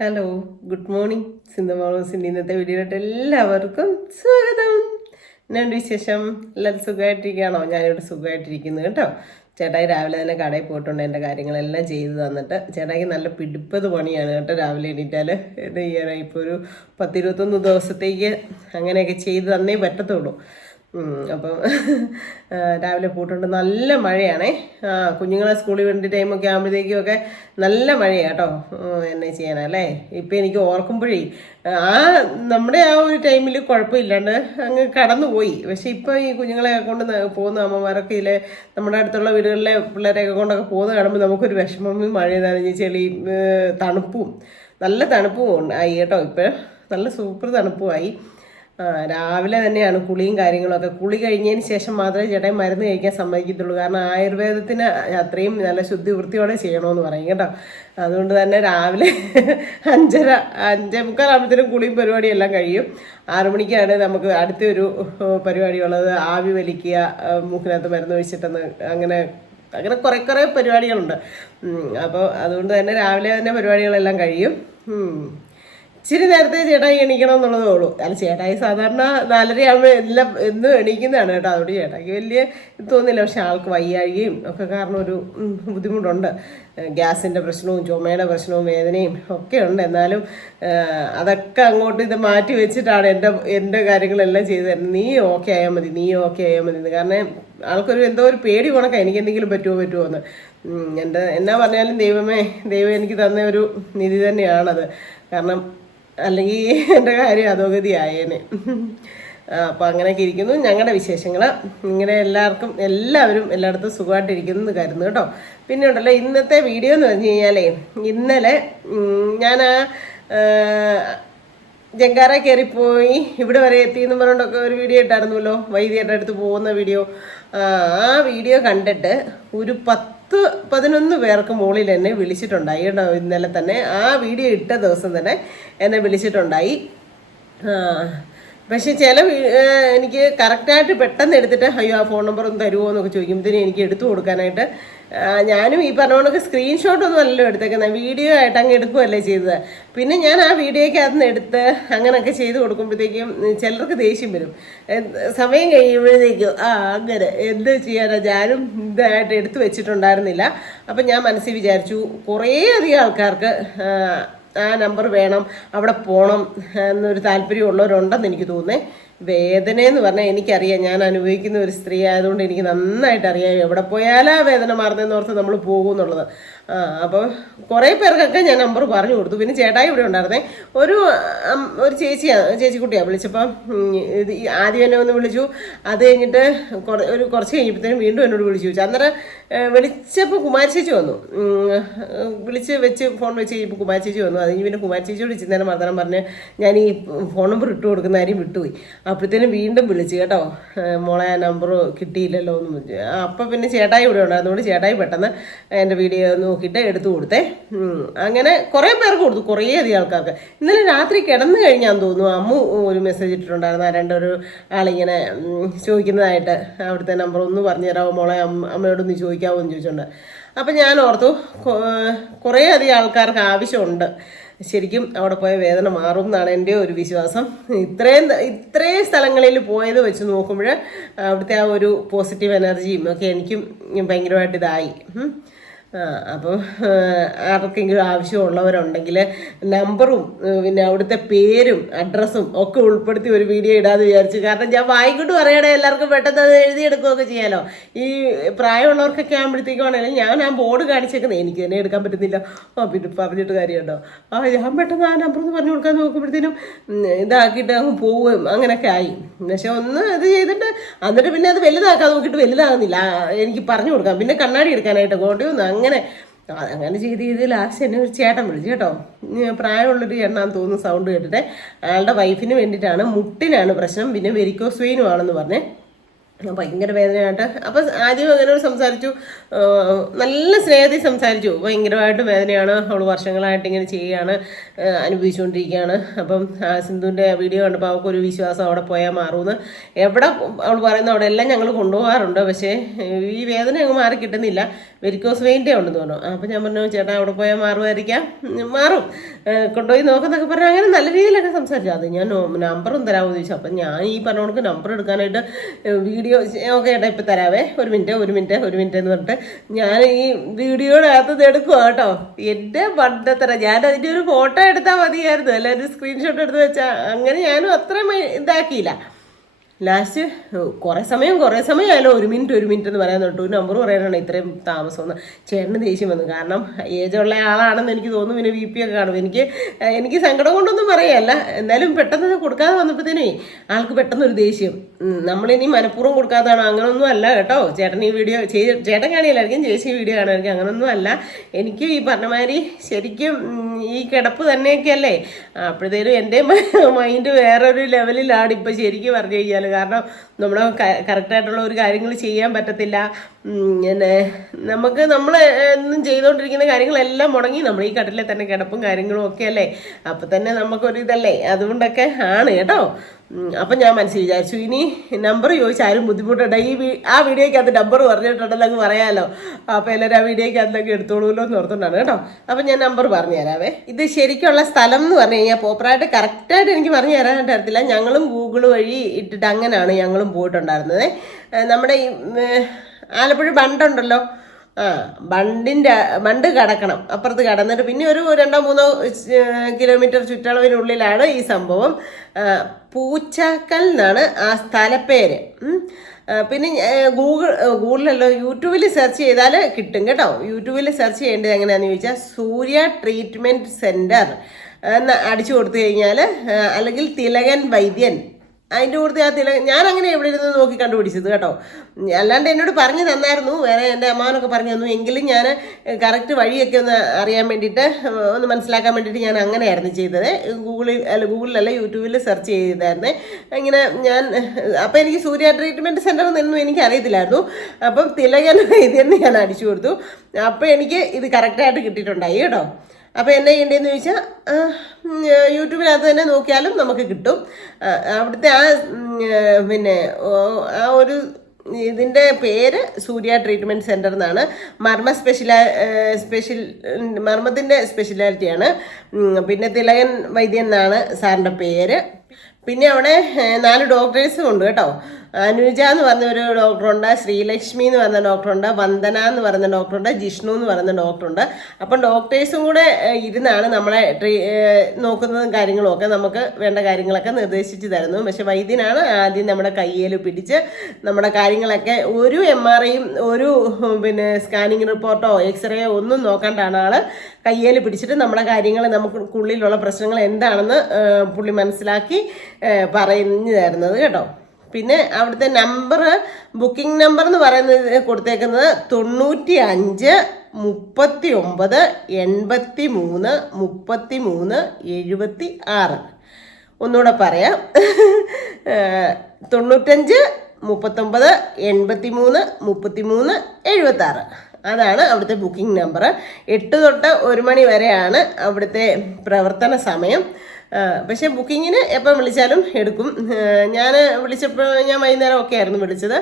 Hello, good morning. സിന്ധുമോളൂസിൻ്റെ ഇന്നത്തെ വീഡിയോയിലോട്ട് എല്ലാവർക്കും സ്വാഗതം. എന്നാണ്ട് വിശേഷം? എല്ലാവരും സുഖമായിട്ടിരിക്കുകയാണോ? ഞാനിവിടെ സുഖമായിട്ടിരിക്കുന്നു കേട്ടോ. ചേട്ടായി രാവിലെ തന്നെ കടയിൽ പോയിട്ടുണ്ട്, എൻ്റെ കാര്യങ്ങളെല്ലാം ചെയ്ത് തന്നിട്ട്. ചേട്ടായിക്ക് നല്ല പിടിപ്പത് പണിയാണ് കേട്ടോ. രാവിലെ എണീറ്റാൽ എന്ത് ചെയ്യാനാണ്, ഇപ്പോൾ ഒരു 10-21 ദിവസത്തേക്ക് അങ്ങനെയൊക്കെ ചെയ്ത് തന്നേ പറ്റത്തുള്ളൂ. അപ്പം രാവിലെ പോയിട്ടുണ്ട്. നല്ല മഴയാണേ. കുഞ്ഞുങ്ങളെ സ്കൂളിൽ വേണ്ടി ടൈമൊക്കെ ആകുമ്പോഴത്തേക്കും ഒക്കെ നല്ല മഴയാണ് കേട്ടോ. എന്നെ ചെയ്യാനല്ലേ, ഇപ്പം എനിക്ക് ഓർക്കുമ്പോഴേ നമ്മുടെ ആ ഒരു ടൈമിൽ കുഴപ്പമില്ലാണ്ട് അങ്ങ് കടന്നുപോയി. പക്ഷെ ഇപ്പോൾ ഈ കുഞ്ഞുങ്ങളെ കൊണ്ട് പോകുന്ന അമ്മമാരൊക്കെ ഇതിലെ നമ്മുടെ അടുത്തുള്ള വീടുകളിലെ പിള്ളേരെയൊക്കെ കൊണ്ടൊക്കെ പോകുന്ന കാണുമ്പോൾ നമുക്കൊരു വിഷമം. മഴ നനഞ്ഞ് ചെളി, തണുപ്പും നല്ല തണുപ്പും ആയി കേട്ടോ. ഇപ്പോൾ നല്ല സൂപ്പർ തണുപ്പുമായി. രാവിലെ തന്നെയാണ് കുളിയും കാര്യങ്ങളൊക്കെ. കുളി കഴിഞ്ഞതിന് ശേഷം മാത്രമേ ചേട്ടായി മരുന്ന് കഴിക്കാൻ സമ്മതിക്കത്തുള്ളൂ. കാരണം ആയുർവേദത്തിന് അത്രയും നല്ല ശുദ്ധി വൃത്തിയോടെ ചെയ്യണമെന്ന് പറയും കേട്ടോ. അതുകൊണ്ട് തന്നെ രാവിലെ 5:30-5:45 ആകുമ്പോഴത്തേനും കുളിയും പരിപാടിയെല്ലാം കഴിയും. 6 മണിക്കാണ് നമുക്ക് അടുത്തൊരു പരിപാടിയുള്ളത്. ആവി വലിക്കുക, മൂക്കിനകത്ത് മരുന്ന് ഒഴിച്ചിട്ടെന്ന് അങ്ങനെ കുറേ പരിപാടികളുണ്ട്. അപ്പോൾ അതുകൊണ്ട് തന്നെ രാവിലെ തന്നെ പരിപാടികളെല്ലാം കഴിയും. ഇച്ചിരി നേരത്തെ ചേട്ടായി എണീക്കണം എന്നുള്ളതേ ഉള്ളൂ. അല്ല, ചേട്ടായി സാധാരണ 4:30 ആകുമ്പോൾ എല്ലാം എന്നും എണീക്കുന്നതാണ് കേട്ടോ. അതുകൊണ്ട് ചേട്ടായിക്ക് വലിയ തോന്നില്ല. പക്ഷെ ആൾക്ക് വയ്യാഴികയും ഒക്കെ കാരണം ഒരു ബുദ്ധിമുട്ടുണ്ട്. ഗ്യാസിൻ്റെ പ്രശ്നവും ചുമയുടെ പ്രശ്നവും വേദനയും ഒക്കെ ഉണ്ട്. എന്നാലും അതൊക്കെ അങ്ങോട്ട് ഇത് മാറ്റി വെച്ചിട്ടാണ് എൻ്റെ കാര്യങ്ങളെല്ലാം ചെയ്തു തരുന്നത്. നീ ഓക്കെ ആയാൽ മതി എന്ന്. കാരണം ആൾക്കൊരു എന്തോ ഒരു പേടി കണക്കാണ്, എനിക്ക് എന്തെങ്കിലും പറ്റുമോ എന്ന്. എന്നാ പറഞ്ഞാലും ദൈവം എനിക്ക് തന്ന ഒരു നിധി തന്നെയാണത്. കാരണം അല്ലെങ്കിൽ എൻ്റെ കാര്യം അധോഗതിയായേനെ. അപ്പോൾ അങ്ങനെയൊക്കെ ഇരിക്കുന്നു ഞങ്ങളുടെ വിശേഷങ്ങൾ. ഇങ്ങനെ എല്ലാവരും എല്ലായിടത്തും സുഖമായിട്ടിരിക്കുന്നു എന്ന് കരുതുന്നു കേട്ടോ. പിന്നെ ഉണ്ടല്ലോ, ഇന്നത്തെ വീഡിയോ എന്ന് പറഞ്ഞു കഴിഞ്ഞാലേ, ഇന്നലെ ഞാൻ ജങ്കാറ കയറിപ്പോയി ഇവിടെ വരെ എത്തിയെന്ന് പറഞ്ഞിട്ടൊക്കെ ഒരു വീഡിയോ ഇട്ടായിരുന്നല്ലോ, വൈദ്യരുടെ അടുത്ത് പോകുന്ന വീഡിയോ. ആ വീഡിയോ കണ്ടിട്ട് ഒരു 10-11 പേർക്ക് മുകളിൽ എന്നെ വിളിച്ചിട്ടുണ്ടായി കേട്ടോ. ഇന്നലെ തന്നെ ആ വീഡിയോ ഇട്ട ദിവസം തന്നെ എന്നെ വിളിച്ചിട്ടുണ്ടായി. പക്ഷെ എനിക്ക് കറക്റ്റായിട്ട് പെട്ടെന്ന് എടുത്തിട്ട് അയ്യോ ആ ഫോൺ നമ്പർ ഒന്ന് തരുമോ എന്നൊക്കെ ചോദിക്കുമ്പോഴത്തേനും എനിക്ക് എടുത്തു കൊടുക്കാനായിട്ട് ഞാനും ഈ പറഞ്ഞ കണക്ക് സ്ക്രീൻഷോട്ടൊന്നും അല്ലല്ലോ എടുത്തേക്കുന്നത്, വീഡിയോ ആയിട്ട് അങ്ങ് എടുക്കുകയല്ലേ ചെയ്തത്. പിന്നെ ഞാൻ ആ വീഡിയോയ്ക്ക് അതിന് എടുത്ത് അങ്ങനെയൊക്കെ ചെയ്ത് കൊടുക്കുമ്പോഴത്തേക്കും ചിലർക്ക് ദേഷ്യം വരും. സമയം കഴിയുമ്പോഴത്തേക്കും അങ്ങനെ എന്ത് ചെയ്യാനാ, ഞാനും ഇതായിട്ട് എടുത്തു വെച്ചിട്ടുണ്ടായിരുന്നില്ല. അപ്പം ഞാൻ മനസ്സിൽ വിചാരിച്ചു, കുറേ അധികം ആൾക്കാർക്ക് ആ നമ്പർ വേണം, അവിടെ പോകണം എന്നൊരു താല്പര്യമുള്ളവരുണ്ടെന്ന് എനിക്ക് തോന്നുന്നേ. വേദനയെന്ന് പറഞ്ഞാൽ എനിക്കറിയാം, ഞാൻ അനുഭവിക്കുന്ന ഒരു സ്ത്രീ ആയതുകൊണ്ട് എനിക്ക് നന്നായിട്ട് അറിയാം എവിടെ പോയാലാ വേദന മാറുന്നതെന്ന് ഓർത്ത് നമ്മൾ പോകുമെന്നുള്ളത്. അപ്പോൾ കുറേ പേർക്കൊക്കെ ഞാൻ നമ്പർ പറഞ്ഞു കൊടുത്തു. പിന്നെ ചേട്ടായി ഇവിടെ ഉണ്ടായിരുന്നേ, ഒരു ചേച്ചിക്കുട്ടിയാണ് വിളിച്ചപ്പം ഇത് ആദ്യം എന്നെ ഒന്ന് വിളിച്ചു. അത് കഴിഞ്ഞിട്ട് കുറച്ച് കഴിഞ്ഞപ്പോഴത്തേനും വീണ്ടും എന്നോട് വിളിച്ചു ചോദിച്ചു. അന്നേരം വിളിച്ചപ്പോൾ കുമാരി ചേച്ചി വന്നു. ഫോൺ വെച്ച് കഴിഞ്ഞപ്പോൾ കുമാരി ചേച്ചി വന്നു. അത് കഴിഞ്ഞ് പിന്നെ കുമാരി ചേച്ചിയോട് ഇച്ചിരി നേരം വർത്തമാനം പറഞ്ഞ് ഞാൻ ഈ ഫോൺ നമ്പർ ഇട്ട് കൊടുക്കുന്ന കാര്യം വിട്ടുപോയി. അപ്പോഴത്തേനും വീണ്ടും വിളിച്ചു കേട്ടോ, മോളെ ആ നമ്പർ കിട്ടിയില്ലല്ലോ എന്ന് വിളിച്ചു. അപ്പം പിന്നെ ചേട്ടായി ഇവിടെ ഉണ്ടായിരുന്നതുകൊണ്ട് ചേട്ടായി പെട്ടെന്ന് എൻ്റെ വീഡിയോ നോക്കിയിട്ട് എടുത്തു കൊടുത്തേ. അങ്ങനെ കുറേ പേർക്ക് കൊടുത്തു, കുറേ അധികം ആൾക്കാർക്ക്. ഇന്നലെ രാത്രി കിടന്നു കഴിഞ്ഞാന്ന് തോന്നുന്നു അമ്മു ഒരു മെസ്സേജ് ഇട്ടിട്ടുണ്ടായിരുന്നു. രണ്ടൊരു ആളിങ്ങനെ ചോദിക്കുന്നതായിട്ട്, അവിടുത്തെ നമ്പർ ഒന്ന് പറഞ്ഞു തരാമോ മോളെ, അമ്മയോടൊന്ന് ചോദിക്കാമോ എന്ന് ചോദിച്ചുകൊണ്ട്. അപ്പം ഞാൻ ഓർത്തു കുറേ അധികം ആൾക്കാർക്ക് ആവശ്യമുണ്ട്, ശരിക്കും അവിടെ പോയ വേദന മാറും എന്നാണ് എൻ്റെ ഒരു വിശ്വാസം. ഇത്രയും സ്ഥലങ്ങളിൽ പോയത് വെച്ച് നോക്കുമ്പോൾ അവിടുത്തെ ആ ഒരു പോസിറ്റീവ് എനർജിയും ഒക്കെ എനിക്കും ഭയങ്കരമായിട്ട് ഇതായി. അപ്പോൾ ആർക്കെങ്കിലും ആവശ്യമുള്ളവരുണ്ടെങ്കിൽ നമ്പറും പിന്നെ അവിടുത്തെ പേരും അഡ്രസ്സും ഒക്കെ ഉൾപ്പെടുത്തി ഒരു വീഡിയോ ഇടാതെ വിചാരിച്ചു. കാരണം ഞാൻ വായിക്കൊണ്ട് പറയണേ, എല്ലാവർക്കും പെട്ടെന്ന് അത് എഴുതിയെടുക്കുകയൊക്കെ ചെയ്യാമല്ലോ. ഈ പ്രായമുള്ളവർക്കൊക്കെ ആകുമ്പോഴത്തേക്കാണെങ്കിലും ഞാൻ ആ ബോർഡ് കാണിച്ചേക്കുന്നത് എനിക്ക് തന്നെ എടുക്കാൻ പറ്റുന്നില്ല. പിന്നെ പറഞ്ഞിട്ട് കാര്യമുണ്ടോ, ഞാൻ പെട്ടെന്ന് ആ നമ്പർ ഒന്ന് പറഞ്ഞു കൊടുക്കാൻ നോക്കുമ്പോഴത്തേനും ഇതാക്കിയിട്ട് അങ്ങ് പോവുകയും അങ്ങനെയൊക്കെ ആയി. പക്ഷെ ഒന്ന് ഇത് ചെയ്തിട്ട് എന്നിട്ട് പിന്നെ അത് വലുതാക്കാൻ നോക്കിയിട്ട് വലുതാകുന്നില്ല. എനിക്ക് പറഞ്ഞു കൊടുക്കാം, പിന്നെ കണ്ണാടി എടുക്കാനായിട്ട് കൊണ്ടുവന്നു. അങ്ങനെ ചെയ്ത് ലാസ്റ്റ് എന്നെ ഒരു ചേട്ടൻ വിളിച്ചു കേട്ടോ. പ്രായമുള്ളൊരു ചേട്ടനാന്ന് തോന്നുന്നു സൗണ്ട് കേട്ടിട്ട്. അയാളുടെ വൈഫിന് വേണ്ടിയിട്ടാണ്, മുട്ടിനാണ് പ്രശ്നം, പിന്നെ വെരിക്കോസ് വെയിനും ആണെന്ന് പറഞ്ഞേ. ഭയങ്കര വേദനയായിട്ട്. അപ്പം ആദ്യം അങ്ങനെ സംസാരിച്ചു, നല്ല സ്നേഹത്തിൽ സംസാരിച്ചു. ഭയങ്കരമായിട്ട് വേദനയാണ്, അവൾ വർഷങ്ങളായിട്ട് ഇങ്ങനെ ചെയ്യുകയാണ്, അനുഭവിച്ചുകൊണ്ടിരിക്കുകയാണ്. അപ്പം സിന്ധുവിൻ്റെ വീഡിയോ കണ്ടപ്പോൾ അവൾക്കൊരു വിശ്വാസം അവിടെ പോയാൽ മാറുമെന്ന്. എവിടെ അവൾ പറയുന്ന അവിടെ എല്ലാം ഞങ്ങൾ കൊണ്ടുപോകാറുണ്ട്. പക്ഷേ ഈ വേദന അങ്ങ് മാറി കിട്ടുന്നില്ല. വെരിക്കോസ് വെയിൻ്റെ ഉണ്ടെന്ന് പറഞ്ഞു. അപ്പോൾ ഞാൻ പറഞ്ഞു ചേട്ടാ അവിടെ പോയാൽ മാറുമായിരിക്കാം, മാറും, കൊണ്ടുപോയി നോക്കുന്നൊക്കെ പറഞ്ഞു. അങ്ങനെ നല്ല രീതിയിലൊക്കെ സംസാരിച്ചു. അത് ഞാൻ നമ്പറും തരാമെന്ന് ചോദിച്ചു. അപ്പം ഞാൻ ഈ പറഞ്ഞവർക്ക് നമ്പർ എടുക്കാനായിട്ട് വീഡിയോ ഓക്കെ ഏട്ടാ ഇപ്പം തരാവേ, ഒരു മിനിറ്റ് എന്ന് പറഞ്ഞിട്ട് ഞാൻ ഈ വീഡിയോയുടെ അകത്ത് എടുക്കുക കേട്ടോ. എൻ്റെ പണ്ടത്തര ഞാൻ അതിൻ്റെ ഒരു ഫോട്ടോ എടുത്താൽ മതിയായിരുന്നു, അല്ല ഒരു സ്ക്രീൻഷോട്ട് എടുത്ത് വെച്ചാൽ. അങ്ങനെ ഞാനും അത്രയും ഇതാക്കിയില്ല. ലാസ്റ്റ് കുറേ സമയമായാലും ഒരു മിനിറ്റ് എന്ന് പറയാൻ തൊട്ടു. നമ്പർ പറയാനാണ് ഇത്രയും താമസമെന്ന്. ചേട്ടന് ദേഷ്യം വന്നു. കാരണം ഏജുള്ള ആളാണെന്ന് എനിക്ക് തോന്നുന്നു. പിന്നെ VP ഒക്കെ കാണും. എനിക്ക് സങ്കടം കൊണ്ടൊന്നും പറയല്ല, എന്നാലും പെട്ടെന്ന് കൊടുക്കാതെ വന്നപ്പോഴത്തേനേ ആൾക്ക് പെട്ടെന്നൊരു ദേഷ്യം. നമ്മളിനി മനഃപൂർവ്വം കൊടുക്കാത്തതാണോ? അങ്ങനൊന്നും അല്ല കേട്ടോ. ചേട്ടൻ ഈ വീഡിയോ ചേട്ടൻ കാണിയല്ലായിരിക്കും, ചേച്ചി വീഡിയോ കാണുമായിരിക്കും. അങ്ങനൊന്നും അല്ല. എനിക്ക് ഈ പറഞ്ഞമാതിരി ശരിക്കും ഈ കിടപ്പ് തന്നെയൊക്കെ അല്ലേ, അപ്പോഴത്തേനും എൻ്റെ മൈൻഡ് വേറൊരു ലെവലിലാണ് ഇപ്പം ശരിക്കും പറഞ്ഞു കഴിഞ്ഞാൽ. കാരണം നമ്മൾ കറക്റ്റായിട്ടുള്ള ഒരു കാര്യങ്ങൾ ചെയ്യാൻ പറ്റത്തില്ല. പിന്നെ നമ്മൾ എന്നും ചെയ്തുകൊണ്ടിരിക്കുന്ന കാര്യങ്ങളെല്ലാം മുടങ്ങി നമ്മൾ ഈ കട്ടിലെ തന്നെ കിടപ്പും കാര്യങ്ങളും ഒക്കെ അല്ലേ. അപ്പം തന്നെ നമുക്കൊരിതല്ലേ, അതുകൊണ്ടൊക്കെ ആണ് കേട്ടോ. അപ്പം ഞാൻ മനസ്സിൽ വിചാരിച്ചു ഇനി നമ്പർ ചോദിച്ചാലും ബുദ്ധിമുട്ടുണ്ട്. ആ വീഡിയോയ്ക്കകത്ത് നമ്പർ പറഞ്ഞിട്ടുണ്ടല്ലോ എന്ന് പറയാമല്ലോ. അപ്പോൾ എല്ലാവരും ആ വീഡിയോയ്ക്കകത്തൊക്കെ എടുത്തോളൂല്ലോ എന്ന് ഓർത്തുകൊണ്ടാണ് കേട്ടോ. അപ്പം ഞാൻ നമ്പർ പറഞ്ഞു തരാവേ. ഇത് ശരിക്കുള്ള സ്ഥലം എന്ന് പറഞ്ഞു കഴിഞ്ഞാൽ പ്രോപ്പറായിട്ട് കറക്റ്റായിട്ട് എനിക്ക് പറഞ്ഞു തരാനായിട്ട് അറിയത്തില്ല. ഞങ്ങളും ഗൂഗിൾ വഴി ഇട്ടിട്ട് അങ്ങനെയാണ് ഞങ്ങളും പോയിട്ടുണ്ടായിരുന്നത്. നമ്മുടെ ഈ ആലപ്പുഴ ബണ്ടുണ്ടല്ലോ, ബണ്ട് കടക്കണം, അപ്പുറത്ത് കടന്നിട്ട് പിന്നെ ഒരു 2-3 കിലോമീറ്റർ ചുറ്റളവിനുള്ളിലാണ് ഈ സംഭവം. പൂച്ചാക്കൽ എന്നാണ് ആ സ്ഥലപ്പേര്. പിന്നെ ഗൂഗിളിലല്ലോ യൂട്യൂബിൽ സെർച്ച് ചെയ്താൽ കിട്ടും കേട്ടോ. യൂട്യൂബിൽ സെർച്ച് ചെയ്യേണ്ടത് എങ്ങനെയാണെന്ന് ചോദിച്ചാൽ സൂര്യ ട്രീറ്റ്മെൻറ്റ് സെൻറ്റർ എന്ന് അടിച്ചു കൊടുത്തു കഴിഞ്ഞാൽ, അല്ലെങ്കിൽ തിലകൻ വൈദ്യൻ അതിൻ്റെ കൂടുതൽ ഞാൻ അങ്ങനെ എവിടെ ഇരുന്ന് നോക്കി കണ്ടുപിടിച്ചത് കേട്ടോ. അല്ലാണ്ട് എന്നോട് പറഞ്ഞു തന്നായിരുന്നു, വേറെ എൻ്റെ അമ്മാവനൊക്കെ പറഞ്ഞു തന്നു. എങ്കിലും ഞാൻ കറക്റ്റ് വഴിയൊക്കെ ഒന്ന് അറിയാൻ വേണ്ടിയിട്ട്, ഒന്ന് മനസ്സിലാക്കാൻ വേണ്ടിയിട്ട് ഞാൻ അങ്ങനെയായിരുന്നു ചെയ്തത്. ഗൂഗിളിലല്ല യൂട്യൂബിൽ സെർച്ച് ചെയ്തായിരുന്നേ. ഇങ്ങനെ ഞാൻ അപ്പോൾ എനിക്ക് സൂര്യ ട്രീറ്റ്മെൻറ്റ് സെൻ്റർ എന്നൊന്നും എനിക്ക് അറിയത്തില്ലായിരുന്നു. അപ്പം തിലകൻ ഇതെന്ന് ഞാൻ അടിച്ചു കൊടുത്തു. അപ്പോൾ എനിക്ക് ഇത് കറക്റ്റായിട്ട് കിട്ടിയിട്ടുണ്ടായി കേട്ടോ. അപ്പോൾ എന്നെ ചെയ്യേണ്ടതെന്ന് ചോദിച്ചാൽ യൂട്യൂബിനകത്ത് തന്നെ നോക്കിയാലും നമുക്ക് കിട്ടും. അവിടുത്തെ പിന്നെ ആ ഒരു ഇതിൻ്റെ പേര് സൂര്യ ട്രീറ്റ്മെൻറ്റ് സെൻ്റർ എന്നാണ്. മർമ്മത്തിൻ്റെ സ്പെഷ്യലാലിറ്റിയാണ്. പിന്നെ തിലകൻ വൈദ്യൻ എന്നാണ് സാറിൻ്റെ പേര്. പിന്നെ അവിടെ 4 ഡോക്ടേഴ്സും ഉണ്ട് കേട്ടോ. അനുജ എന്ന് പറഞ്ഞ ഒരു ഡോക്ടറുണ്ട്, ശ്രീലക്ഷ്മി എന്ന് പറഞ്ഞ ഡോക്ടറുണ്ട്, വന്ദന എന്ന് പറയുന്ന ഡോക്ടറുണ്ട്, ജിഷ്ണു എന്ന് പറയുന്ന ഡോക്ടറുണ്ട്. അപ്പം ഡോക്ടേഴ്സും കൂടെ ഇരുന്നാണ് നമ്മളെ നോക്കുന്നതും കാര്യങ്ങളും ഒക്കെ നമുക്ക് വേണ്ട കാര്യങ്ങളൊക്കെ നിർദ്ദേശിച്ച് തരുന്നു. പക്ഷെ വൈദ്യനാണ് ആദ്യം നമ്മുടെ കയ്യിൽ പിടിച്ച് നമ്മുടെ കാര്യങ്ങളൊക്കെ ഒരു MRIയും ഒരു പിന്നെ സ്കാനിങ് റിപ്പോർട്ടോ എക്സ്റേയോ ഒന്നും നോക്കാണ്ടാണ് ആൾ കയ്യിൽ പിടിച്ചിട്ട് നമ്മുടെ കാര്യങ്ങൾ നമുക്കുള്ളിലുള്ള പ്രശ്നങ്ങൾ എന്താണെന്ന് പുള്ളി മനസ്സിലാക്കി പറഞ്ഞു തരുന്നത് കേട്ടോ. പിന്നെ അവിടുത്തെ നമ്പർ, ബുക്കിംഗ് നമ്പർ എന്ന് പറയുന്നത് കൊടുത്തേക്കുന്നത് 95 39 83 33 76. ഒന്നുകൂടെ പറയാം, 95 39 83 33 76. അതാണ് അവിടുത്തെ ബുക്കിംഗ് നമ്പർ. 8 തൊട്ട് 1 മണി വരെയാണ് അവിടുത്തെ പ്രവർത്തന സമയം. പക്ഷേ ബുക്കിങ്ങിന് എപ്പം വിളിച്ചാലും എടുക്കും. ഞാൻ വിളിച്ചപ്പോൾ ഞാൻ വൈകുന്നേരം ഒക്കെ ആയിരുന്നു വിളിച്ചത്.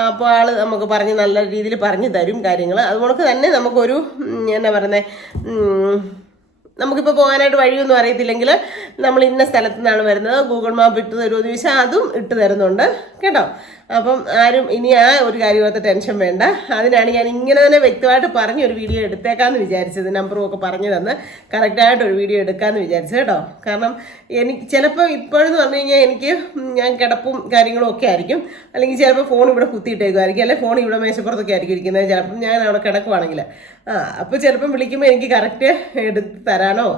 അപ്പോൾ ആൾ നമുക്ക് നല്ല രീതിയിൽ പറഞ്ഞു തരും കാര്യങ്ങൾ. അതുകൊണ്ട് തന്നെ നമുക്കൊരു എന്നാ പറയുന്നത്, നമുക്കിപ്പോൾ പോകാനായിട്ട് വഴിയൊന്നും അറിയത്തില്ലെങ്കിൽ നമ്മൾ ഇന്ന സ്ഥലത്തു നിന്നാണ് വരുന്നത്, ഗൂഗിൾ മാപ്പ് ഇട്ട് തരുമോ എന്ന് ചോദിച്ചാൽ അതും ഇട്ട് തരുന്നുണ്ട് കേട്ടോ. അപ്പം ആരും ഇനി ആ ഒരു കാര്യമൊക്കെ ടെൻഷൻ വേണ്ട. അതിനാണ് ഞാൻ ഇങ്ങനെ തന്നെ വ്യക്തമായിട്ട് പറഞ്ഞ് ഒരു വീഡിയോ എടുത്തേക്കാമെന്ന് വിചാരിച്ചത്. നമ്പറും ഒക്കെ പറഞ്ഞു തന്ന് കറക്റ്റായിട്ട് ഒരു വീഡിയോ എടുക്കാമെന്ന് വിചാരിച്ചത് കേട്ടോ. കാരണം എനിക്ക് ചിലപ്പോൾ ഇപ്പോഴെന്ന് പറഞ്ഞു കഴിഞ്ഞാൽ ഞാൻ കിടപ്പും കാര്യങ്ങളും ഒക്കെ ആയിരിക്കും, അല്ലെങ്കിൽ ചിലപ്പോൾ ഫോൺ ഇവിടെ കുത്തിയിട്ടേക്കുമായിരിക്കും, അല്ലെങ്കിൽ ഫോൺ ഇവിടെ മേശപ്പുറത്തൊക്കെ ആയിരിക്കും ഇരിക്കുന്നത്. ചിലപ്പം ഞാൻ അവിടെ കിടക്കുവാണെങ്കിൽ അപ്പോൾ ചിലപ്പം വിളിക്കുമ്പോൾ എനിക്ക് കറക്റ്റ് എടുത്ത് തരാനോ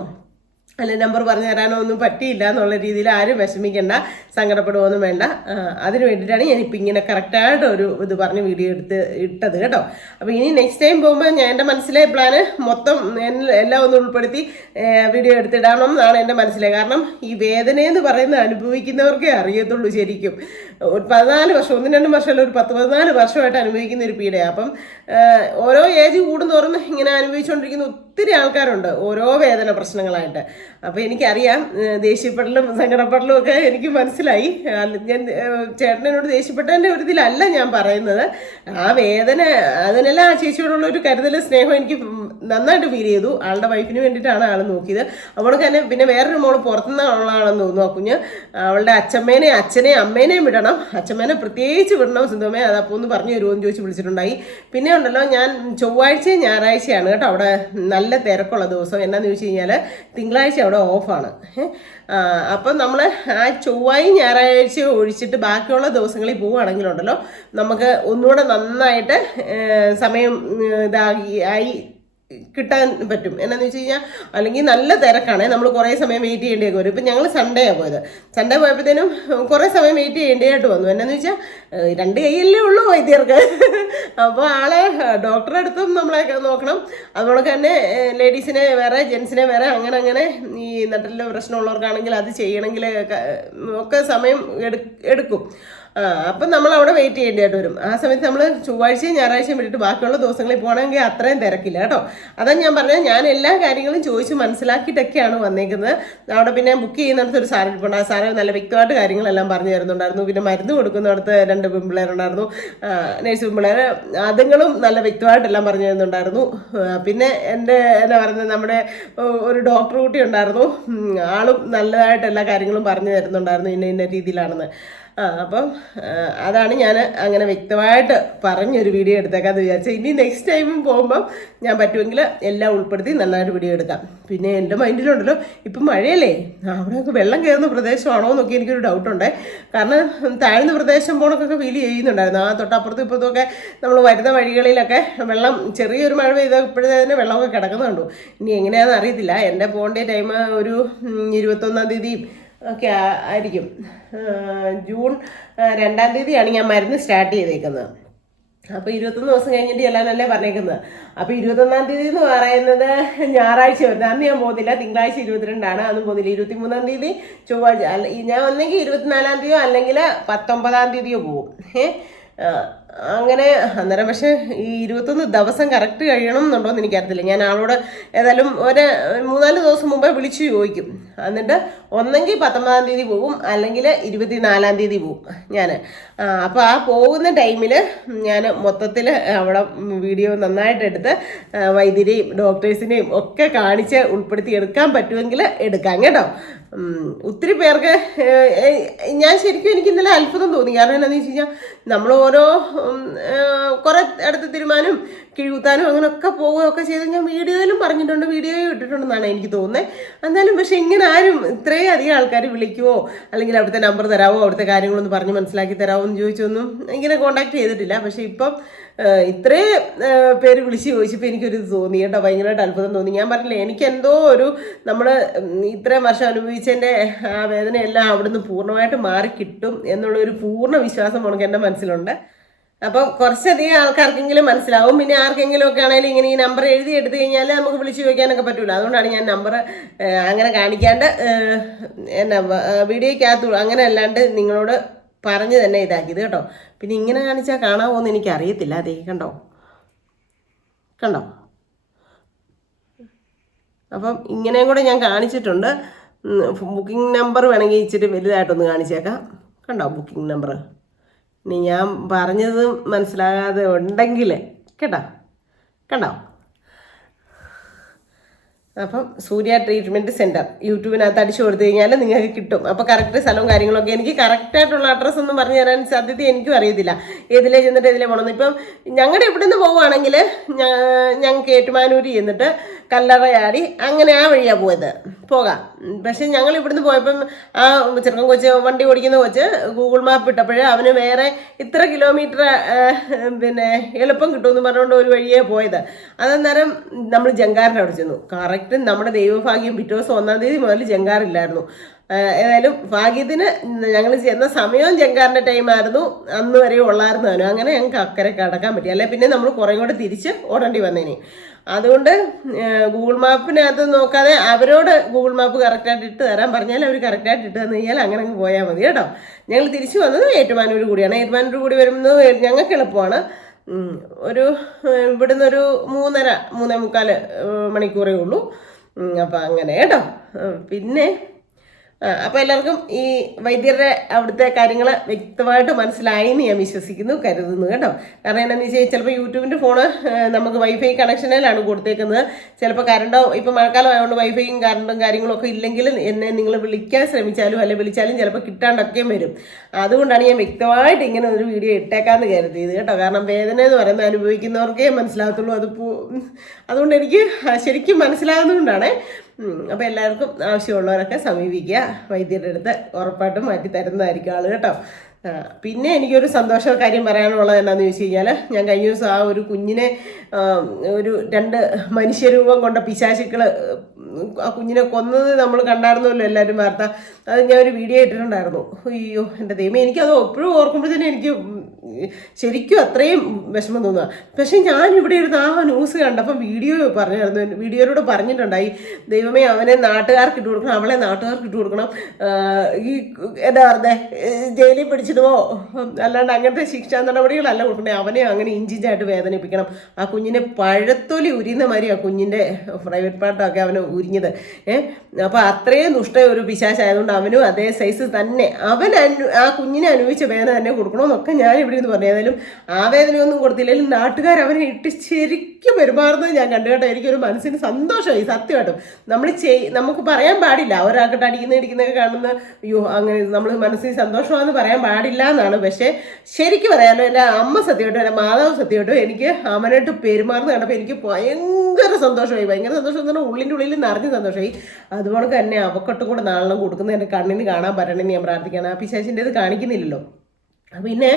അല്ലെ നമ്പർ പറഞ്ഞു തരാനോ ഒന്നും പറ്റിയില്ല എന്നുള്ള രീതിയിൽ ആരും വിഷമിക്കേണ്ട, സങ്കടപ്പെടുകയൊന്നും വേണ്ട. അതിന് വേണ്ടിയിട്ടാണ് ഞാനിപ്പോൾ ഇങ്ങനെ കറക്റ്റായിട്ട് ഒരു ഇത് പറഞ്ഞ് വീഡിയോ ഇട്ടത് കേട്ടോ. അപ്പോൾ ഇനി നെക്സ്റ്റ് ടൈം പോകുമ്പോൾ ഞാൻ എൻ്റെ മനസ്സിലെ പ്ലാന് മൊത്തം എല്ലാം ഒന്ന് ഉൾപ്പെടുത്തി വീഡിയോ എടുത്തിടണം എന്നാണ് എൻ്റെ മനസ്സിലെ. കാരണം ഈ വേദനയെന്ന് പറയുന്നത് അനുഭവിക്കുന്നവർക്കേ അറിയത്തുള്ളൂ ശരിക്കും. ഒരു 14 വർഷം, 1-2 വർഷമല്ല, ഒരു 10-14 വർഷമായിട്ട് അനുഭവിക്കുന്ന ഒരു പീഡയാണ്. അപ്പം ഓരോ ഏജ് കൂടുന്തോറും ഇങ്ങനെ അനുഭവിച്ചുകൊണ്ടിരിക്കുന്ന ഒത്തിരി ആൾക്കാരുണ്ട് ഓരോ വേദന പ്രശ്നങ്ങളായിട്ട്. അപ്പോൾ എനിക്കറിയാം ദേഷ്യപ്പെടലും സങ്കടപ്പെടലും ഒക്കെ എനിക്ക് മനസ്സിലായി. ഞാൻ ചേട്ടനോട് ദേഷ്യപ്പെട്ടതിൻ്റെ ഒരു ഇതിലല്ല ഞാൻ പറയുന്നത്. ആ വേദന അതിനെല്ലാം ആ ചേച്ചിയോടുള്ള ഒരു കരുതൽ സ്നേഹം എനിക്ക് നന്നായിട്ട് ഫീൽ ചെയ്തു. ആളുടെ വൈഫിന് വേണ്ടിയിട്ടാണ് ആൾ നോക്കിയത്. അവൾക്ക് തന്നെ പിന്നെ വേറൊരു മോള് പുറത്തുനിന്നുള്ളതാണെന്ന് തോന്നുന്നു. ആ കുഞ്ഞ് അവളുടെ അച്ഛനെയും അമ്മേനെയും വിടണം, അച്ഛമ്മേനെ പ്രത്യേകിച്ച് വിടണം സിന്ധുമേ, അതപ്പോൾ ഒന്ന് പറഞ്ഞു തരുമോ എന്ന് ചോദിച്ച് വിളിച്ചിട്ടുണ്ടായി. പിന്നെ ഉണ്ടല്ലോ ഞാൻ ചൊവ്വാഴ്ചയും ഞായറാഴ്ചയാണ് കേട്ടോ അവിടെ നല്ല തിരക്കുള്ള ദിവസം. എന്നാന്ന് ചോദിച്ചു കഴിഞ്ഞാൽ തിങ്കളാഴ്ച അവിടെ ഓഫാണ്. അപ്പം നമ്മൾ ആ ചൊവ്വായും ഞായറാഴ്ചയും ഒഴിച്ചിട്ട് ബാക്കിയുള്ള ദിവസങ്ങളിൽ പോവുകയാണെങ്കിലുണ്ടല്ലോ നമുക്ക് ഒന്നുകൂടെ നന്നായിട്ട് സമയം ആയി കിട്ടാൻ പറ്റും. എന്നാന്ന് വെച്ച് കഴിഞ്ഞാൽ അല്ലെങ്കിൽ നല്ല തിരക്കാണ്, നമ്മൾ കുറേ സമയം വെയിറ്റ് ചെയ്യേണ്ടിയൊക്കെ വരും. ഇപ്പം ഞങ്ങൾ സൺഡേയാണ് പോയത്. സൺഡേ പോയപ്പോഴത്തേനും കുറേ സമയം വെയിറ്റ് ചെയ്യേണ്ടതായിട്ട് വന്നു. എന്നാന്ന് വെച്ചാൽ 2 കൈയല്ലേ ഉള്ളൂ വൈദ്യർക്ക്. അപ്പോൾ ആളെ ഡോക്ടറെ അടുത്തും നമ്മളെ നോക്കണം, അതുപോലെ തന്നെ ലേഡീസിനെ വേറെ ജെൻസിനെ വേറെ അങ്ങനെ ഈ നട്ടിലെ പ്രശ്നമുള്ളവർക്കാണെങ്കിൽ അത് ചെയ്യണമെങ്കിൽ ഒക്കെ സമയം എടുക്കും. അപ്പം നമ്മൾ അവിടെ വെയിറ്റ് ചെയ്യേണ്ടതായിട്ട് വരും. ആ സമയത്ത് നമ്മൾ ചൊവ്വാഴ്ചയും ഞായറാഴ്ചയും വിട്ടിട്ട് ബാക്കിയുള്ള ദിവസങ്ങളിൽ പോകണമെങ്കിൽ അത്രയും തിരക്കില്ല കേട്ടോ. അതാണ് ഞാൻ പറഞ്ഞത്, ഞാൻ എല്ലാ കാര്യങ്ങളും ചോദിച്ച് മനസ്സിലാക്കിയിട്ടൊക്കെയാണ് വന്നേക്കുന്നത്. അവിടെ പിന്നെ ബുക്ക് ചെയ്യുന്നിടത്ത് ഒരു സാറ് ഇരിപ്പുണ്ട്. ആ സാറ് നല്ല വ്യക്തമായിട്ട് കാര്യങ്ങളെല്ലാം പറഞ്ഞു തരുന്നുണ്ടായിരുന്നു. പിന്നെ മരുന്ന് കൊടുക്കുന്നിടത്ത് 2 പെൺപിള്ളേരുണ്ടായിരുന്നു, നേഴ്സ് പെൺപിള്ളേർ, അതുങ്ങളും നല്ല വ്യക്തമായിട്ടെല്ലാം പറഞ്ഞു തരുന്നുണ്ടായിരുന്നു. പിന്നെ എൻ്റെ എന്താ പറയുന്നത് നമ്മുടെ ഒരു ഡോക്ടർ കുട്ടി ഉണ്ടായിരുന്നു, ആളും നല്ലതായിട്ട് എല്ലാ കാര്യങ്ങളും പറഞ്ഞു തരുന്നുണ്ടായിരുന്നു, ഇന്ന രീതിയിലാണെന്ന്. അപ്പം അതാണ് ഞാൻ അങ്ങനെ വ്യക്തമായിട്ട് പറഞ്ഞൊരു വീഡിയോ എടുത്തേക്കാന്ന് വിചാരിച്ചത്. ഇനി നെക്സ്റ്റ് ടൈമും പോകുമ്പം ഞാൻ പറ്റുമെങ്കിൽ എല്ലാം ഉൾപ്പെടുത്തി നന്നായിട്ട് വീഡിയോ എടുക്കാം. പിന്നെ എൻ്റെ മൈൻഡിലുണ്ടല്ലോ ഇപ്പം മഴയല്ലേ, അവിടെയൊക്കെ വെള്ളം കയറുന്ന പ്രദേശമാണോ എന്നൊക്കെ എനിക്കൊരു ഡൗട്ടുണ്ട്. കാരണം താഴ്ന്ന പ്രദേശം പോണക്കൊക്കെ ഫീൽ ചെയ്യുന്നുണ്ടായിരുന്നു. ആ തൊട്ടപ്പുറത്തും ഇപ്പുറത്തുമൊക്കെ നമ്മൾ വരുന്ന വഴികളിലൊക്കെ വെള്ളം ചെറിയൊരു മഴ പെയ്തപ്പോഴത്തേന് വെള്ളമൊക്കെ കിടക്കുന്നുണ്ടോ. ഇനി എങ്ങനെയാണെന്ന് അറിയത്തില്ല. എൻ്റെ പോകേണ്ട ടൈം ഒരു 21-ാം തീയതിയും ഒക്കെ ആയിരിക്കും. ജൂൺ 2-ാം തീയതിയാണ് ഞാൻ മരുന്ന് സ്റ്റാർട്ട് ചെയ്തേക്കുന്നത്. അപ്പോൾ 21 ദിവസം കഴിഞ്ഞിട്ട് ചെല്ലാനല്ലേ പറഞ്ഞേക്കുന്നത്. അപ്പോൾ 21-ാം തീയതി എന്ന് പറയുന്നത് ഞായറാഴ്ച വരുന്നത്. അന്ന് ഞാൻ പോകുന്നില്ല, തിങ്കളാഴ്ച 22-ആണ്, അന്നും പോകുന്നില്ല. 23-ാം തീയതി ചൊവ്വാഴ്ച, ഞാൻ ഒന്നെങ്കിൽ 24-ാം തീയതിയോ അല്ലെങ്കിൽ 19-ാം തീയതിയോ പോകും. അങ്ങനെ അന്നേരം പക്ഷേ ഈ 21 ദിവസം കറക്റ്റ് കഴിയണം എന്നുണ്ടോയെന്ന് എനിക്കറിയത്തില്ല. ഞാൻ ആളോട് ഏതായാലും 3-4 ദിവസം മുമ്പേ വിളിച്ചു ചോദിക്കും. എന്നിട്ട് ഒന്നെങ്കിൽ 19-ാം തീയതി പോകും അല്ലെങ്കിൽ 24-ാം തീയതി പോകും ഞാൻ. അപ്പോൾ ആ പോകുന്ന ടൈമിൽ ഞാൻ മൊത്തത്തിൽ അവിടെ വീഡിയോ നന്നായിട്ട് എടുത്ത് വൈദ്യരെയും ഡോക്ടേഴ്സിനെയും ഒക്കെ കാണിച്ച് ഉൾപ്പെടുത്തി എടുക്കാൻ പറ്റുമെങ്കിൽ എടുക്കാം കേട്ടോ. ഒത്തിരി പേർക്ക് ഞാൻ ശരിക്കും എനിക്ക് ഇന്നലെ അത്ഭുതം തോന്നി. കാരണം എന്താണെന്ന് വെച്ച് കഴിഞ്ഞാൽ നമ്മൾ ഓരോ കുറേ അടുത്ത് തീരുമാനം കിഴുത്താനും അങ്ങനെയൊക്കെ പോവുകയൊക്കെ ചെയ്ത് ഞാൻ വീഡിയോയിലും പറഞ്ഞിട്ടുണ്ട്, വീഡിയോയും ഇട്ടിട്ടുണ്ടെന്നാണ് എനിക്ക് തോന്നുന്നത്. എന്നാലും പക്ഷെ ഇങ്ങനെ ആരും ഇത്രയും അധികം ആൾക്കാർ വിളിക്കുവോ അല്ലെങ്കിൽ അവിടുത്തെ നമ്പർ തരാമോ അവിടുത്തെ കാര്യങ്ങളൊന്ന് പറഞ്ഞ് മനസ്സിലാക്കി തരാമോ എന്ന് ചോദിച്ചൊന്നും ഇങ്ങനെ കോണ്ടാക്ട് ചെയ്തിട്ടില്ല. പക്ഷെ ഇപ്പം ഇത്രയും പേര് വിളിച്ച് ചോദിച്ചപ്പോൾ എനിക്കൊരു തോന്നി കേട്ടോ, ഭയങ്കരമായിട്ട് അത്ഭുതം തോന്നി. ഞാൻ പറഞ്ഞില്ലേ, എനിക്കെന്തോ ഒരു നമ്മൾ ഇത്രയും വർഷം അനുഭവിച്ചതിൻ്റെ ആ വേദനയെല്ലാം അവിടുന്ന് പൂർണ്ണമായിട്ട് മാറിക്കിട്ടും എന്നുള്ളൊരു പൂർണ്ണ വിശ്വാസം നമുക്ക് എൻ്റെ മനസ്സിലുണ്ട്. അപ്പം കുറച്ചധികം ആൾക്കാർക്കെങ്കിലും മനസ്സിലാവും. പിന്നെ ആർക്കെങ്കിലും ഒക്കെ ആണെങ്കിലും ഇങ്ങനെ ഈ നമ്പർ എഴുതി എടുത്തു കഴിഞ്ഞാൽ നമുക്ക് വിളിച്ചു ചോദിക്കാനൊക്കെ പറ്റില്ല. അതുകൊണ്ടാണ് ഞാൻ നമ്പർ അങ്ങനെ കാണിക്കാണ്ട് എന്നാ വീഡിയോയ്ക്കകത്ത് അങ്ങനെ അല്ലാണ്ട് നിങ്ങളോട് പറഞ്ഞ് തന്നെ ഇതാക്കിയത് കേട്ടോ. പിന്നെ ഇങ്ങനെ കാണിച്ചാൽ കാണാമോ എന്ന് എനിക്ക് അറിയത്തില്ല. അതേ കണ്ടോ കണ്ടോ. അപ്പം ഇങ്ങനെയും കൂടെ ഞാൻ കാണിച്ചിട്ടുണ്ട്. ബുക്കിംഗ് നമ്പർ വേണമെങ്കിൽ ഇച്ചിരി വലുതായിട്ടൊന്ന് കാണിച്ചേക്കാം. കണ്ടോ ബുക്കിംഗ് നമ്പർ. ഇനി ഞാൻ പറഞ്ഞത് മനസ്സിലാകാതെ ഉണ്ടെങ്കിൽ കേട്ടോ, കണ്ടോ. അപ്പം സൂര്യ ട്രീറ്റ്മെൻറ്റ് സെൻറ്റർ യൂട്യൂബിനകത്ത് അടിച്ചു കൊടുത്തു കഴിഞ്ഞാൽ നിങ്ങൾക്ക് കിട്ടും. അപ്പോൾ കറക്റ്റ് സ്ഥലവും കാര്യങ്ങളൊക്കെ എനിക്ക് കറക്റ്റായിട്ടുള്ള അഡ്രസ്സ് ഒന്നും പറഞ്ഞു തരാൻ സാധ്യത എനിക്കും അറിയത്തില്ല, ഏതിലേ ചെന്നിട്ട് ഏതിലേ പോകണമെന്ന്. ഇപ്പം ഞങ്ങളുടെ ഇവിടെ നിന്ന് പോവുകയാണെങ്കിൽ ഞങ്ങൾക്ക് ഏറ്റുമാനൂര് ചെന്നിട്ട് കല്ലറയാടി അങ്ങനെ ആ വഴിയാണ് പോകാം. പക്ഷെ ഞങ്ങൾ ഇവിടുന്ന് പോയപ്പം ആ ചെറുക്കൻ കൊച്ച് വണ്ടി ഓടിക്കുന്ന കൊച്ച് ഗൂഗിൾ മാപ്പ് ഇട്ടപ്പോൾ അവന് വേറെ ഇത്ര കിലോമീറ്റർ പിന്നെ എളുപ്പം കിട്ടുമെന്ന് പറഞ്ഞുകൊണ്ട് ഒരു വഴിയേ പോയത്. അതന്നേരം നമ്മൾ ജങ്കാറിൻ്റെ അവിടെ ചെന്നു. കറക്റ്റ് നമ്മുടെ ദൈവഭാഗ്യം പിറ്റേ ദിവസം 1-ാം തീയതി മുതൽ ജങ്കാറില്ലായിരുന്നു. ഏതായാലും ഭാഗ്യത്തിന് ഞങ്ങൾ ചെന്ന സമയവും ജങ്കാറിൻ്റെ ടൈമായിരുന്നു, അന്ന് വരെ ഉള്ളായിരുന്നു താനും. അങ്ങനെ ഞങ്ങൾക്ക് അക്കരെ കടക്കാൻ പറ്റി. അല്ലെ പിന്നെ നമ്മൾ കുറേ കൂടെ തിരിച്ച് ഓടേണ്ടി വന്നേനെ. അതുകൊണ്ട് ഗൂഗിൾ മാപ്പിനകത്ത് നോക്കാതെ അവരോട് ഗൂഗിൾ മാപ്പ് കറക്റ്റായിട്ട് ഇട്ട് തരാൻ പറഞ്ഞാൽ അവർ കറക്റ്റായിട്ട് ഇട്ട് തന്നു കഴിഞ്ഞാൽ അങ്ങനെ അങ്ങ് പോയാൽ മതി കേട്ടോ. ഞങ്ങൾ തിരിച്ചു വന്നത് ഏറ്റുമാനൂർ കൂടിയാണ്. ഏറ്റുമാനൂർ കൂടി വരുന്നത് ഞങ്ങൾക്ക് എളുപ്പമാണ്. ഒരു ഇവിടുന്ന് ഒരു 3:30 മണിക്കൂറേ ഉള്ളൂ. അപ്പം അങ്ങനെ കേട്ടോ. പിന്നെ അപ്പോൾ എല്ലാവർക്കും ഈ വൈദ്യരുടെ അവിടുത്തെ കാര്യങ്ങൾ വ്യക്തമായിട്ട് മനസ്സിലായി എന്ന് ഞാൻ വിശ്വസിക്കുന്നു, കരുതുന്നു കേട്ടോ. കാരണം എന്താണെന്ന് വെച്ചാൽ ചിലപ്പോൾ യൂട്യൂബിൻ്റെ ഫോണ് നമുക്ക് വൈഫൈ കണക്ഷനിലാണ് കൊടുത്തേക്കുന്നത്. ചിലപ്പോൾ കറണ്ടോ ഇപ്പോൾ മഴക്കാലം ആയതുകൊണ്ട് വൈഫൈയും കറണ്ടും കാര്യങ്ങളൊക്കെ ഇല്ലെങ്കിൽ എന്നെ നിങ്ങൾ വിളിക്കാൻ ശ്രമിച്ചാലും അല്ലെങ്കിൽ വിളിച്ചാലും ചിലപ്പോൾ കിട്ടാണ്ടൊക്കെയും വരും. അതുകൊണ്ടാണ് ഞാൻ വ്യക്തമായിട്ട് ഇങ്ങനെ ഒരു വീഡിയോ ഇട്ടേക്കാമെന്ന് കരുതിയത് കേട്ടോ. കാരണം വേദന എന്ന് പറയുന്നത് അനുഭവിക്കുന്നവർക്കേ മനസ്സിലാകത്തുള്ളൂ. അതുകൊണ്ട് എനിക്ക് ശരിക്കും മനസ്സിലാകുന്നതുകൊണ്ടാണ്. അപ്പോൾ എല്ലാവർക്കും ആവശ്യമുള്ളവരൊക്കെ സമീപിക്കുക. വൈദ്യരുടെ അടുത്ത് ഉറപ്പായിട്ടും മാറ്റി തരുന്നതായിരിക്കും ആൾ കേട്ടോ. പിന്നെ എനിക്കൊരു സന്തോഷ കാര്യം പറയാനുള്ളത് എന്താണെന്ന് ചോദിച്ചു കഴിഞ്ഞാൽ, ഞാൻ കഴിഞ്ഞ ദിവസം ആ ഒരു കുഞ്ഞിനെ ഒരു 2 മനുഷ്യരൂപം കൊണ്ട പിശാചുക്കൾ ആ കുഞ്ഞിനെ കൊന്നത് നമ്മൾ കണ്ടായിരുന്നല്ലോ എല്ലാവരും വാർത്ത. അത് ഞാൻ ഒരു വീഡിയോ ഇട്ടിട്ടുണ്ടായിരുന്നു. അയ്യോ എൻ്റെ ദൈവമേ, എനിക്കത് എപ്പോഴും ഓർക്കുമ്പോഴത്തേനും എനിക്ക് ശരിക്കും അത്രയും വിഷമം തോന്നുക. പക്ഷെ ഞാൻ ഇവിടെ ഇരുന്ന് ആ ന്യൂസ് കണ്ടപ്പം വീഡിയോയിലൂടെ പറഞ്ഞിട്ടുണ്ടായി, ദൈവമേ അവനെ നാട്ടുകാർക്ക് ഇട്ട് കൊടുക്കണം, അവളെ നാട്ടുകാർക്ക് ഇട്ട് കൊടുക്കണം, ഈ എന്താ പറയുക ജയിലിൽ പിടിച്ചിടുവോ, അല്ലാണ്ട് അങ്ങനത്തെ ശിക്ഷാ നടപടികളല്ല കൊടുക്കണേ, അവനെ അങ്ങനെ ഇഞ്ചിഞ്ചായിട്ട് വേദനിപ്പിക്കണം. ആ കുഞ്ഞിനെ പഴത്തൊലി ഉരിയുന്ന മാതിരി ആ കുഞ്ഞിൻ്റെ പ്രൈവറ്റ് പാർട്ടൊക്കെ അവന് ഉരിഞ്ഞത്. അപ്പോൾ അത്രയും ദുഷ്ട ഒരു പിശാചായതുകൊണ്ട് അവനും അതേ സൈസ് തന്നെ ആ കുഞ്ഞിനെ അനുഭവിച്ച വേദന തന്നെ കൊടുക്കണമെന്നൊക്കെ ഞാൻ ഇവിടെ നിന്ന് പറഞ്ഞു. ഏതായാലും ആ വേദനയൊന്നും കൊടുത്തില്ലെങ്കിലും നാട്ടുകാർ അവനെ ഇട്ട് ശരിക്കും പെരുമാറുന്നത് ഞാൻ കണ്ടു കേട്ടോ. എനിക്കൊരു മനസ്സിന് സന്തോഷമായി സത്യമായിട്ടും. നമുക്ക് പറയാൻ പാടില്ല, ഒരാൾക്കിട്ട് ഇടിക്കുന്നതൊക്കെ കാണുന്ന അയ്യോ അങ്ങനെ നമ്മൾ മനസ്സിന് സന്തോഷമാണെന്ന് പറയാൻ പാടില്ല എന്നാണ്. പക്ഷേ ശരിക്കും പറയാമല്ലോ, എൻ്റെ അമ്മ സത്യമായിട്ടും എൻ്റെ മാതാവ് സത്യമായിട്ടും എനിക്ക് അവനായിട്ട് പെരുമാറുന്ന കണ്ടപ്പോൾ എനിക്ക് ഭയങ്കര സന്തോഷമായി. ഭയങ്കര സന്തോഷം എന്ന് പറഞ്ഞാൽ ഉള്ളിൻ്റെ ഉള്ളിൽ നിറഞ്ഞ് സന്തോഷമായി. അതുപോലെ തന്നെ അവക്കൊട്ടും കൂടെ നാളെ കൊടുക്കുന്ന എൻ്റെ കണ്ണിന് കാണാൻ പറ്റണമെന്ന് ഞാൻ പ്രാർത്ഥിക്കുകയാണ്. ആ പിശാചിൻ്റെ കാണിക്കുന്നില്ലല്ലോ. പിന്നെ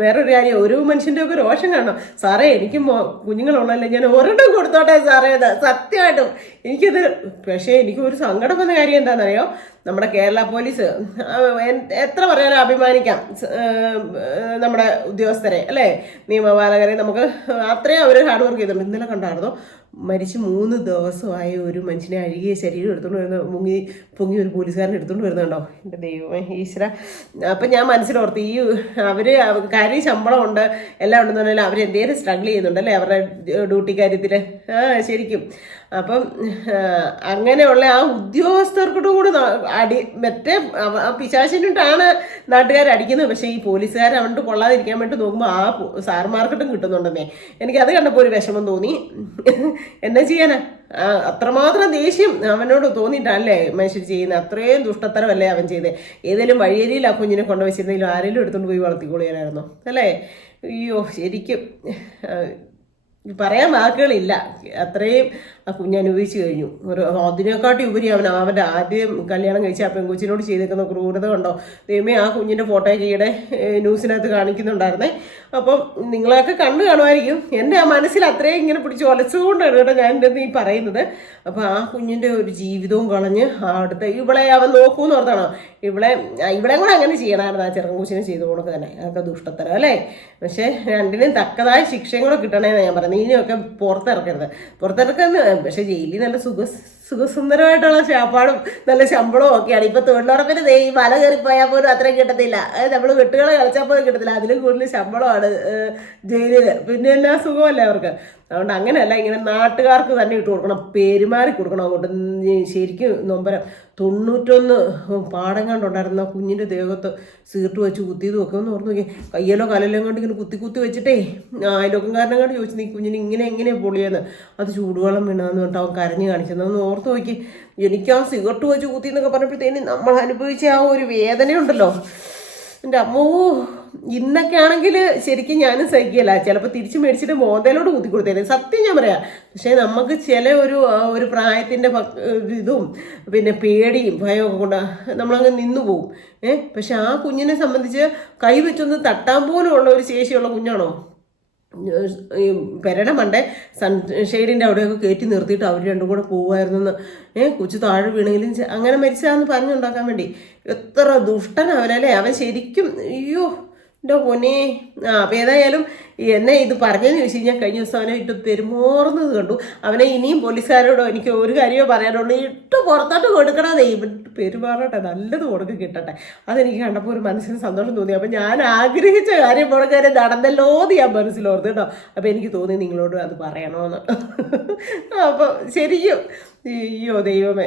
വേറൊരു കാര്യം, ഒരു മനുഷ്യൻ്റെ ഒക്കെ രോഷം കാണണം. സാറേ എനിക്ക് കുഞ്ഞുങ്ങളുള്ളല്ലേ, ഞാൻ ഒരെണ്ണം കൊടുത്തോട്ടെ സാറേ, സത്യമായിട്ടും എനിക്കത്. പക്ഷേ എനിക്ക് ഒരു സങ്കടം വന്ന കാര്യം എന്താണെന്നറിയോ, നമ്മുടെ കേരള പോലീസ് എത്ര പറയാനും അഭിമാനിക്കാം നമ്മുടെ ഉദ്യോഗസ്ഥരെ അല്ലേ, നിയമപാലകരെ. നമുക്ക് അത്രയും അവർ ഹാർഡ് വർക്ക് ചെയ്തിട്ടുണ്ട്. ഇന്നലെ കണ്ടായിരുന്നോ, മരിച്ച് 3 ദിവസമായ ഒരു മനുഷ്യനെ അഴുകിയ ശരീരം എടുത്തുകൊണ്ട് വരുന്ന പൊങ്ങി ഒരു പോലീസുകാരൻ എടുത്തുകൊണ്ട് വരുന്നുണ്ടോ. എൻ്റെ ദൈവമേ ഈശ്വര. അപ്പം ഞാൻ മനസ്സിലോർത്ത് ഈ അവർ കാര്യം ശമ്പളമുണ്ട് എല്ലാം ഉണ്ടെന്ന് പറഞ്ഞാൽ അവരെന്തേലും സ്ട്രഗിൾ ചെയ്യുന്നുണ്ടല്ലേ അവരുടെ ഡ്യൂട്ടി കാര്യത്തിൽ. ശരിക്കും. അപ്പം അങ്ങനെയുള്ള ആ ഉദ്യോഗസ്ഥർക്കിട്ടും കൂടെ മറ്റേ പിശാചിനിട്ടാണ് നാട്ടുകാർ അടിക്കുന്നത്. പക്ഷേ ഈ പോലീസുകാർ അവൻ്റെ കൊള്ളാതിരിക്കാൻ വേണ്ടി നോക്കുമ്പോൾ ആ സാർമാർക്കിട്ടും കിട്ടുന്നുണ്ടെന്നേ. എനിക്കത് കണ്ടപ്പോൾ ഒരു വിഷമം തോന്നി. എന്നാ ചെയ്യാനാ, അത്രമാത്രം ദേഷ്യം അവനോട് തോന്നിയിട്ടല്ലേ മനുഷ്യർ ചെയ്യുന്നത്. അത്രയും ദുഷ്ടത്തരമല്ലേ അവൻ ചെയ്തത്. ഏതെങ്കിലും വഴിയരിയിൽ ആ കുഞ്ഞിനെ കൊണ്ടുവച്ചിരുന്നെങ്കിലും ആരെങ്കിലും എടുത്തുകൊണ്ട് പോയി വളർത്തിക്കൊള്ളിയാനായിരുന്നോ അല്ലേ. അയ്യോ ശരിക്കും പറയാൻ വാക്കുകളില്ല. അത്രയും ആ കുഞ്ഞനുഭവിച്ചു കഴിഞ്ഞു. അതിനെക്കാട്ടി ഉപരി അവൻ്റെ ആദ്യം കല്യാണം കഴിച്ച ആ പെൺകൊച്ചിനോട് ചെയ്തേക്കുന്ന ക്രൂരത കണ്ടോ. ദൈവമേ, ആ കുഞ്ഞിൻ്റെ ഫോട്ടോയൊക്കെ ഈയിടെ ന്യൂസിനകത്ത് കാണിക്കുന്നുണ്ടായിരുന്നേ. അപ്പം നിങ്ങളൊക്കെ കണ്ടു കാണുമായിരിക്കും. എൻ്റെ ആ മനസ്സിൽ അത്രയും ഇങ്ങനെ പിടിച്ച് ഒലച്ചുകൊണ്ടാണ് കേട്ടോ ഞാൻ എൻ്റെ ഈ പറയുന്നത്. അപ്പോൾ ആ കുഞ്ഞിൻ്റെ ഒരു ജീവിതവും കളഞ്ഞ് അടുത്ത ഇവളെ അവൻ നോക്കൂന്ന് ഓർത്താണോ. ഇവളെ കൂടെ അങ്ങനെ ചെയ്യണമായിരുന്നു ആ ചെറുക്കൻ ചെയ്തു കൊടുക്കുക തന്നെ. അതൊക്കെ ദുഷ്ടത്തരം അല്ലേ. പക്ഷേ രണ്ടിനും തക്കതായ ശിക്ഷയും കൂടെ കിട്ടണേന്ന് ഞാൻ പറയുന്നത്. ഇതിനെയൊക്കെ പുറത്തിറക്കുന്ന. പക്ഷെ ജയിലിൽ നല്ല സുഖസുന്ദരമായിട്ടുള്ള ശാപ്പാടും നല്ല ശമ്പളവും ഒക്കെയാണ്. ഇപ്പൊ തൊഴിലുറപ്പിന് ഈ മല കയറിപ്പോയാൽ പോലും അത്രയും കിട്ടത്തില്ല. നമ്മൾ വെട്ടുകളെ കളിച്ചാൽ പോലും കിട്ടത്തില്ല. അതിലും കൂടുതൽ ശമ്പളമാണ് ജയിലിൽ. പിന്നെ എല്ലാ സുഖമല്ലേ അവർക്ക്. അതുകൊണ്ട് അങ്ങനെയല്ല, ഇങ്ങനെ നാട്ടുകാർക്ക് തന്നെ ഇട്ട് കൊടുക്കണം, പെരുമാറി കൊടുക്കണം അങ്ങോട്ട്. ശരിക്കും നൊമ്പരം. 91 പാടം കണ്ടുണ്ടായിരുന്ന കുഞ്ഞിൻ്റെ ദേഹത്ത് സീർട്ട് വെച്ച് കുത്തിയതും ഒക്കെ ഒന്ന് ഓർത്ത് നോക്കി. കയ്യിലോ കാലെല്ലാം കണ്ട് ഇങ്ങനെ കുത്തി വെച്ചിട്ടേ അയലോക്കംകാരനെ കണ്ട് ചോദിച്ചു, നീ കുഞ്ഞിന് എങ്ങനെ പൊളിയെന്ന്. അത് ചൂടുവെള്ളം വീണതെന്ന് പറഞ്ഞിട്ട് അവൻ കരഞ്ഞ് കാണിച്ചതെന്ന് ഓർത്ത് നോക്കി. എനിക്ക് ആ സിഗരറ്റ് വെച്ച് കുത്തി എന്നൊക്കെ പറഞ്ഞപ്പോഴത്തേന് നമ്മൾ അനുഭവിച്ച ആ ഒരു വേദനയുണ്ടല്ലോ എൻ്റെ അമ്മോ. ഇന്നൊക്കെ ആണെങ്കിൽ ശരിക്കും ഞാനും സഹിക്കില്ല. ചിലപ്പോൾ തിരിച്ച് മേടിച്ചിട്ട് മോന്തയിലോട്ട് കുത്തി കൊടുത്തേനെ, സത്യം ഞാൻ പറയാം. പക്ഷേ നമുക്ക് ചില ഒരു പ്രായത്തിൻ്റെ ഇതും പിന്നെ പേടിയും ഭയമൊക്കെ കൊണ്ട് നമ്മളങ്ങ് നിന്നു പോവും. പക്ഷെ ആ കുഞ്ഞിനെ സംബന്ധിച്ച് കൈ വെച്ചൊന്ന് തട്ടാൻ പോലും ഉള്ള ഒരു ശേഷിയുള്ള കുഞ്ഞാണോ. ഈ പെരട മണ്ടേ സൺഷെയ്ഡിൻ്റെ അവിടെയൊക്കെ കയറ്റി നിർത്തിയിട്ട് അവർ രണ്ടും കൂടെ പോവുമായിരുന്നെന്ന്. കൊച്ചു താഴെ വീണെങ്കിലും അങ്ങനെ മരിച്ചതാന്ന് പറഞ്ഞുണ്ടാക്കാൻ വേണ്ടി. എത്ര ദുഷ്ടനവനല്ലേ അവൻ ശരിക്കും. അയ്യോ എൻ്റെ പൊന്നെ. അപ്പം ഏതായാലും എന്നെ ഇത് പറഞ്ഞതെന്ന് ചോദിച്ചു കഴിഞ്ഞാൽ കഴിഞ്ഞ ദിവസം അവനെ ഇട്ട് പെരുമോറുന്നത് കണ്ടു. അവനെ ഇനിയും പോലീസുകാരോടോ എനിക്ക് ഒരു കാര്യമോ പറയാനുള്ളൂ, ഇട്ട് പുറത്തോട്ട് കൊടുക്കണതേ, ഇവട്ട് പെരുമാറട്ടെ, നല്ലത് കൊടുക്ക് കിട്ടട്ടെ. അതെനിക്ക് കണ്ടപ്പോൾ ഒരു മനസ്സിന് സന്തോഷം തോന്നി. അപ്പം ഞാൻ ആഗ്രഹിച്ച കാര്യം പുറക്കാരെ നടന്നല്ലോ എന്ന് ഞാൻ മനസ്സിലോർത്ത് കേട്ടോ. അപ്പം എനിക്ക് തോന്നി നിങ്ങളോട് അത് പറയണമെന്ന്. അപ്പം ശരിക്കും അയ്യോ ദൈവമേ.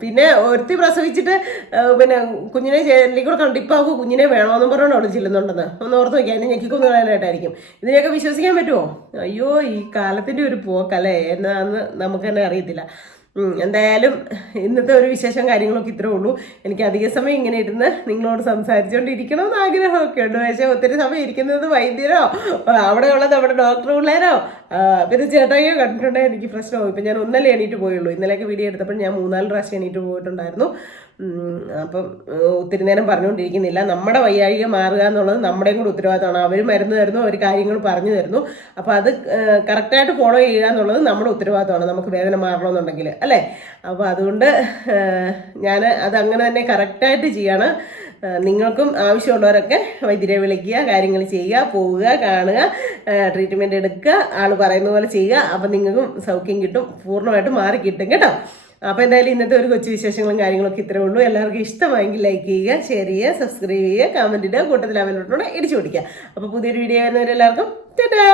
പിന്നെ ഒരുത്തി പ്രസവിച്ചിട്ട് പിന്നെ കുഞ്ഞിനെ ജയിലിൽ കൂടെ കണ്ടിപ്പാക്കും കുഞ്ഞിനെ വേണമെന്ന് പറഞ്ഞോണ്ട് അവിടെ ചെല്ലുന്നുണ്ടെന്ന് ഒന്ന് ഓർത്ത് വയ്ക്കുക. അതിനെ ഞെക്കിക്കൊന്നു കളയാനായിട്ടായിരിക്കും. ഇതിനെയൊക്കെ വിശ്വസിക്കാൻ പറ്റുമോ? അയ്യോ ഈ കാലത്തിൻ്റെ ഒരു പോക്കല്ലേ എന്നാന്ന് നമുക്ക് തന്നെ അറിയത്തില്ല. എന്തായാലും ഇന്നത്തെ ഒരു വിശേഷം കാര്യങ്ങളൊക്കെ ഇത്രേ ഉള്ളൂ. എനിക്ക് അധിക സമയം ഇങ്ങനെ ഇരുന്ന് നിങ്ങളോട് സംസാരിച്ചുകൊണ്ടിരിക്കണമെന്ന് ആഗ്രഹമൊക്കെ ഉണ്ട്. പക്ഷേ ഒത്തിരി സമയം ഇരിക്കുന്നത് വൈദ്യരോ അവിടെയുള്ള നമ്മുടെ ഡോക്ടർ പിള്ളേരോ പിന്നെ ചേട്ടായിയോ കണ്ടിട്ടുണ്ടെങ്കിൽ എനിക്ക് പ്രശ്നമാകും. ഇപ്പം ഞാൻ ഒന്നല്ലേ എണീറ്റ് പോയുള്ളൂ. ഇന്നലെയൊക്കെ വീഡിയോ എടുത്തപ്പോൾ ഞാൻ 3-4 പ്രാവശ്യം എണീറ്റ് പോയിട്ടുണ്ടായിരുന്നു. അപ്പം ഒത്തിരി നേരം പറഞ്ഞുകൊണ്ടിരിക്കുന്നില്ല. നമ്മുടെ വയ്യാഴിക മാറുക എന്നുള്ളത് നമ്മുടെയും കൂടെ ഉത്തരവാദിത്തമാണ്. അവർ മരുന്ന് തരുന്നു, അവർ കാര്യങ്ങൾ പറഞ്ഞു തരുന്നു. അപ്പോൾ അത് കറക്റ്റായിട്ട് ഫോളോ ചെയ്യുക എന്നുള്ളത് നമ്മുടെ ഉത്തരവാദിത്തമാണ്, നമുക്ക് വേദന മാറണമെന്നുണ്ടെങ്കിൽ അല്ലേ. അപ്പോൾ അതുകൊണ്ട് ഞാൻ അതങ്ങനെ തന്നെ കറക്റ്റായിട്ട് ചെയ്യാണ്. നിങ്ങൾക്കും ആവശ്യമുള്ളവരൊക്കെ വൈദ്യരെ വിളിക്കുക, കാര്യങ്ങൾ ചെയ്യുക, പോവുക, കാണുക, ട്രീറ്റ്മെൻറ്റ് എടുക്കുക, ആൾ പറയുന്ന പോലെ ചെയ്യുക. അപ്പം നിങ്ങൾക്കും സൗഖ്യം കിട്ടും, പൂർണ്ണമായിട്ട് മാറി കിട്ടും കേട്ടോ. അപ്പോൾ എന്തായാലും ഇന്നത്തെ ഒരു കൊച്ചു വിശേഷങ്ങളും കാര്യങ്ങളൊക്കെ ഇത്രേ ഉള്ളൂ. എല്ലാവർക്കും ഇഷ്ടമായെങ്കിൽ ലൈക്ക് ചെയ്യുക, ഷെയർ ചെയ്യുക, സബ്സ്ക്രൈബ് ചെയ്യുക, കമൻറ്റ് ഇടുക, കൂട്ടത്തിൽ അവലോട്ടോടെ ഇടിച്ചു പിടിക്കുക. അപ്പോൾ പുതിയൊരു വീഡിയോ വരുന്നവരെല്ലാവർക്കും ടാറ്റാ.